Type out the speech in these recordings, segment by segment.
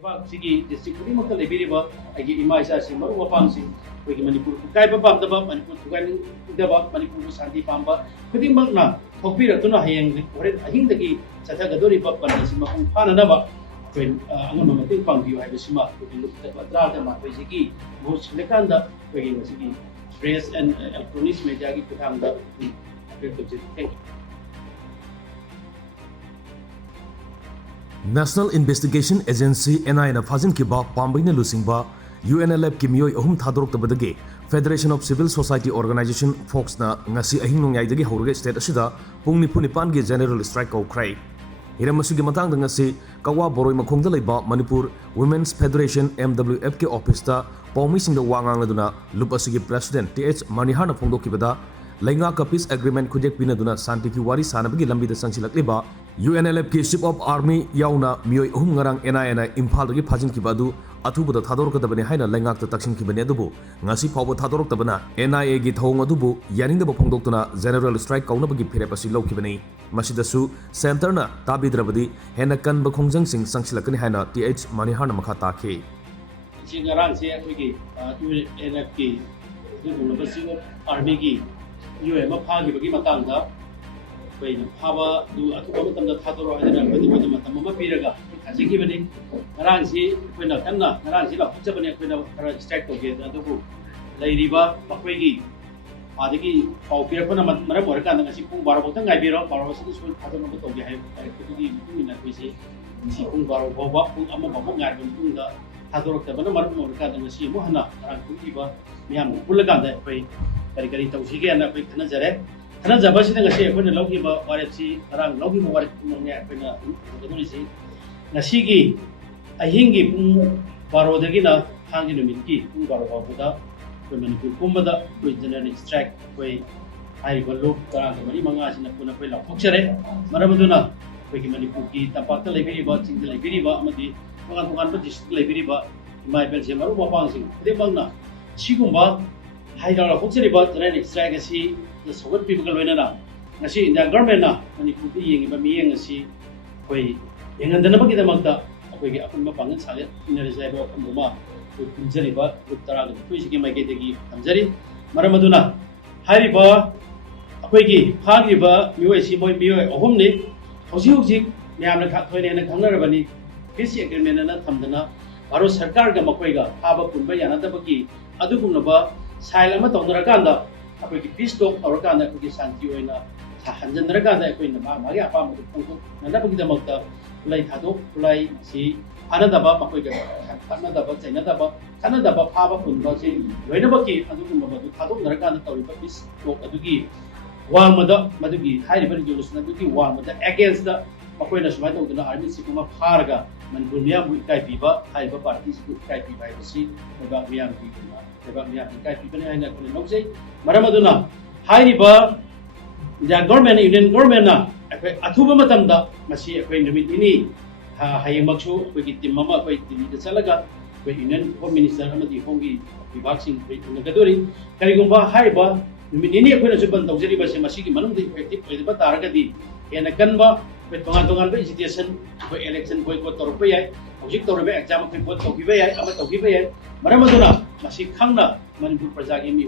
Sigi district khudimakta leibiriba agi ima isa si maru wapamsing koigi manipur kaiba pamdaba manipur thugain daba manipur santi pamba khudimmakna thokpiratuna hayeng horen ahingdagi chathagadoriba panasima pung phananaba koi angama mating pangbiu haibasima koigi lukta drada ma koigi most lekanda koigi masigi press and electronics media gi kuthangda thank you. National Investigation Agency NI na phajinkhiba Pambei na luchingba UNLF ki meeoi ahum thadorak-tabadagi Federation of Civil Society Organization FOCS na ngashi ahing nongyaidagi houraga state asida pung 9 gi general strike koukhre hiram asigi matangda ngasi kawa boroi makhongda leiba Manipur Women's Federation MWF ki office ta paumi singda wangangladuna lup asigi president TH Manihar na phongdokibada Lainga ka peace agreement khujek pinaduna santi ki wari sanabagi lambi da sangsilakliba UNLF ki chief of army yauna meeoi ahum ngarang NI Imphal gi phajinkhiba du athubu da thadorak-tabani haina laingak ta taksinkhibani adubu ngasi phawba thadorak-tabana NIA gi thong adubu yaningdaba phongdoktuna general strike kaunabagi phirep asi lawkhibani masidasu center na tabidrabadi hena kanba khongjang sangsilakani haina TH Manihar na makha takhi singarang se akhigi UNLF ki du army gi UNLF phagi matangda koina phaba du athuba matamda thadoro hadana padi matam ma piraga ajigi bani ngarang si koina kanna ngarang si la phujabani koina khara strike toge adubu lairiba pakwegi adigi pau pirakona mara boraka ngasi pung 12 botang ngaibiro 12 si sui thadoro ma toge hay kutudi mina koisi si pung 12 boba pung amma boba ngarbi pungda thadorak-tabana mara boraka ngasi mo hana ngarang kuiba miyam pulaganda koi kari tawsige na koi khanajare Kanajaba sida ngasi akhona lawgiba warepsi arang lawgiba warep nongya akhona gadurisi ngasigi ahingi pung 12 dagi na hangi numitki pung 12 babuda koi manipur kumbada koi general strike koi haiba lok tarang mari manga sina puna koi laphokchare maramaduna koi manipur ki tapakta leibiriba chingda leibiriba amadi tungan ba district leibiriba imaibel se maru bapangsing debangna sigumba haidara phokchariba general strike asi the Soviet people Galwena. Nasi in the government, when you put the Ying Bami si Koi, Yang and the Nabaki the Magda, Akway Apuma Pangan Salet, in the reserve of Muma, with Punjariba, with Taraga, Pushiki Magetegi, Amjari, Maramaduna, Hariba, Akwegi, Hagiba, USC Boy Meeoi Ohomni, Hosiuzik, Yamaka and a Kangarabani, Pisi agreement and Tamdana, Baro Sarkarga Makwega, Haba Pumbai and Atabaki, Adukunaba, Silama Tonrakanda. Akwai peace talk aurkanda akwai santi oina hanjandraganda akwai na magi apam pungko nanabagi damakta kulai thadok kulai si anadaba akwai ga anadaba chainadaba kanadaba phaba punba si loinabaki adugumba madu thadok naraganda tawriba peace talk adugi wangmada madugi hairiba resolution adugi wangmada against the akwai na sumai tawduna army sikuma pharga manipur miyam bu ikai piba haiba party siku ikai piba si ba miyam pi kai people haina kun loksei maramaduna hairiba ja government union government na akwai athuba matamda masi akwai numit ini hayeng maksu akwai ki team mama akwai dili da chalaga akwai union home minister amadi hongi vibhag sing nagadori karigumba haiba numit ini akwai na suban tawjari ba se masi ki manung di effective oiba taragadi ena kanba akwai tongan ba institution akwai election boycott torpa yai hojik torbe exam akwai vote tokiba yai ama tokiba yai maramaduna masih khangna Manipur praja gi mi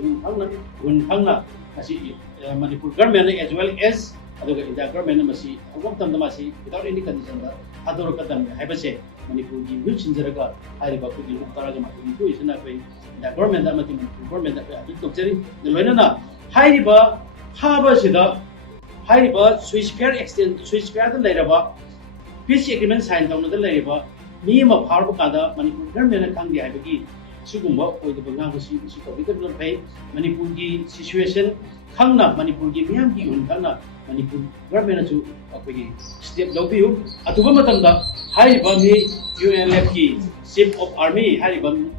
khangna masih Manipur government as well as aduga India government masih hukam tamda masih without any condition da thadorak-tabani haibase Manipur gi mil sinjaraga hariba ku gi taraga ma ku isna koi India government da mati Manipur government da adu tokjari loinana hariba haba sida hariba switchgear extend switchgear da leiraba peace agreement sign tawna da leiraba mi ma pharba kada Manipur government khangdi haibagi Sugumba or the Bangamusi, Sukabita Pay, Manipurgi situation, Kangna, Manipurgi, Miamgi, Unkana, Manipur, Government to Step Lobu, Atubamatanda, Haribami, UNLF, Chief of Army, Haribam,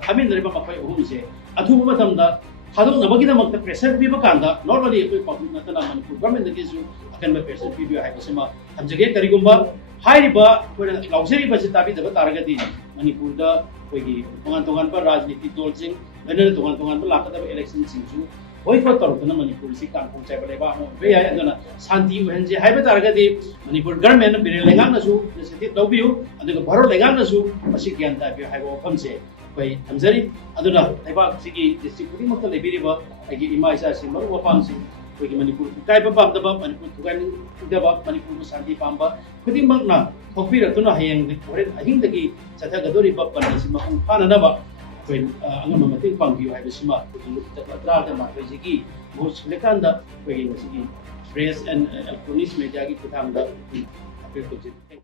Kamin River Homse, Atubamatanda, Hado Nabagina, the President Vivakanda, not only a quick Natana, Manipur, government that gives you a kind of President Vivu Hakasima, Amjagate Karigumba, Hariba, where Lauseri Bajatabi, the Taragati, Manipur. Koigi tongan pa rajniti dol sing lana tongan pa lakata ba election sing chu boycott tawrtuna Manipur si kangkhong chaiba leba mo be ya aduna santi uhenje haiba taragadi Manipur government na bire lengang na su initiative lawbiu aduga bharo lengang na su masi gyan ta bi haiba wafamse koi thamjari aduna leba sigi district kudi makta lebiriba agi ima isa si maru wafamsi koi Manipur kai ba bam daba Manipur tugan daba Manipur santi pamba kudi makna thokpira tuna hayang horen ahing dagi chatha gadori ba panasi makung phana na ba koi angam mating pangbiu haiba sima tra da ma koi most lekanda koi sigi press and electronics media ki kuthang da appeal to